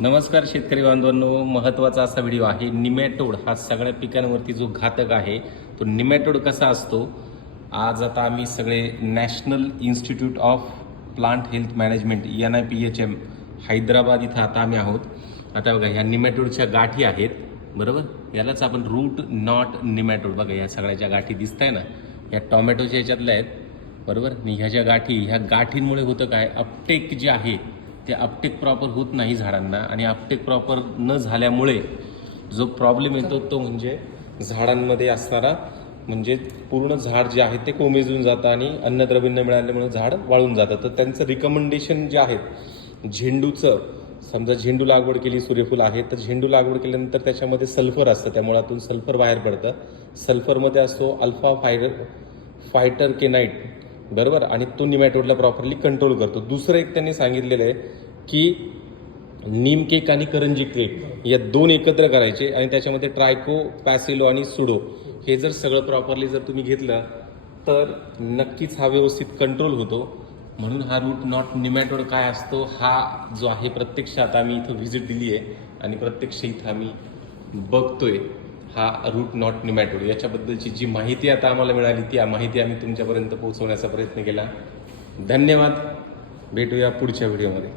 नमस्कार शेतकरी बांधवांनो महत्त्वाचा असा व्हिडिओ आहे निमॅटोड हा सगळ्या पिकांवरती जो घातक आहे तो निमॅटोड कसा असतो? आज आता आम्ही सगळे national institute of plant health management N I P H M Hyderabad इथं आता आम्ही आहोत. आता बघा ह्या निमॅटोडच्या गाठी आहेत बरोबर? यालाच आपण रूट नॉट निमॅटोड. बघा या सगळ्याच्या गाठी दिसत आहे ना? या टॉमॅटोच्या ह्याच्यातल्या आहेत बरोबर? आणि ह्या ज्या गाठी ह्या गाठींमुळे होतं काय? अपटेक जे आहे ते अपटेक प्रॉपर होत नाही झाडांना आणि अपटेक प्रॉपर न झाल्यामुळे जो प्रॉब्लेम येतो तो म्हणजे झाडांमध्ये असणारा म्हणजे पूर्ण झाड जे आहे ते कोमेजून जातं आणि अन्नद्रव्य न मिळाल्यामुळे झाड वाळून जातं. तर त्यांचं रिकमेंडेशन जे आहेत झेंडूचं समजा झेंडू लागवड केली सूर्यफूल आहे तर झेंडू लागवड केल्यानंतर त्याच्यामध्ये सल्फर असतं त्या मुळातून सल्फर बाहेर पडतं. सल्फरमध्ये असतो अल्फा फायर फायटर केनाईट बरोबर? आणि तो निमॅटोडला प्रॉपरली कंट्रोल करतो. दुसरं एक त्यांनी सांगितलेलं आहे की नीम केक आणि करंजी केक या दोन एकत्र करायचे आणि त्याच्यामध्ये ट्रायको पॅसिलो आणि सुडो. हे जर सगळं प्रॉपरली जर तुम्ही घेतलं तर नक्कीच हा व्यवस्थित कंट्रोल होतो. म्हणून हा रूट नॉट निमॅटोड काय असतो हा जो आहे प्रत्यक्षात आम्ही इथं व्हिजिट दिली आहे आणि प्रत्यक्ष इथं आम्ही बघतोय हा रूट नॉट निमॅटोड याच्याबद्दलची जी माहिती आता आम्हाला मिळाली ती माहिती आम्ही तुमच्यापर्यंत पोहोचवण्याचा प्रयत्न केला. धन्यवाद. भेटूया पुढच्या व्हिडिओमध्ये